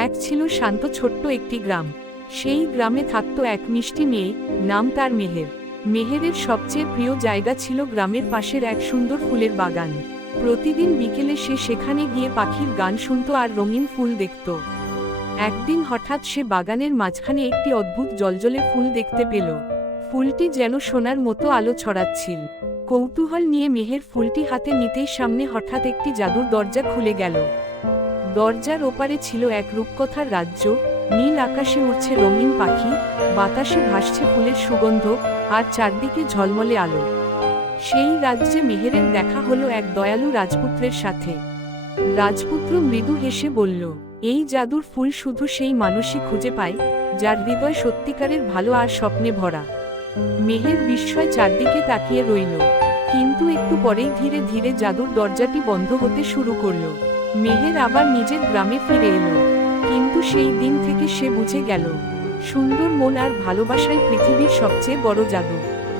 এক ছিল শান্ত ছোট্ট একটি গ্রাম। সেই গ্রামে থাকত এক মিষ্টি মেয়ে, নাম তার মেহের। মেহেরের সবচেয়ে প্রিয় জায়গা ছিল গ্রামের পাশের এক সুন্দর ফুলের বাগান। প্রতিদিন বিকেলে সে সেখানে গিয়ে পাখির গান শুনত আর রঙিন ফুল দেখত। একদিন হঠাৎ সে বাগানের মাঝখানে একটি অদ্ভুত জ্বলজ্বলে ফুল দেখতে পেল। ফুলটি যেন সোনার মতো আলো ছড়াচ্ছিল। কৌতূহল নিয়ে মেহের ফুলটি হাতে নিতেই সামনে হঠাৎ একটি জাদুর দরজা খুলে গেল। দরজার ওপারে ছিল এক রূপকথার রাজ্য। নীল আকাশে উড়ছে রঙিন পাখি, বাতাসে ভাসছে ফুলের সুগন্ধ, আর চারদিকে ঝলমলে আলো। সেই রাজ্যে মেহেরের দেখা হলো এক দয়ালু রাজপুত্রের সাথে। রাজপুত্র মৃদু হেসে বলল, এই জাদুর ফুল শুধু সেই মানুষই খুঁজে পায় যার হৃদয় সত্যিকারের ভালো আর স্বপ্নে ভরা। মেহের বিস্ময় চারদিকে তাকিয়ে রইল, কিন্তু একটু পরেই ধীরে ধীরে জাদুর দরজাটি বন্ধ হতে শুরু করল। মেহের আবার নিজের গ্রামে ফিরে এলো, কিন্তু সেই দিন থেকে সে বুঝে গেল, সুন্দর মন আর ভালোবাসাই পৃথিবীর সবচেয়ে বড় জাদু।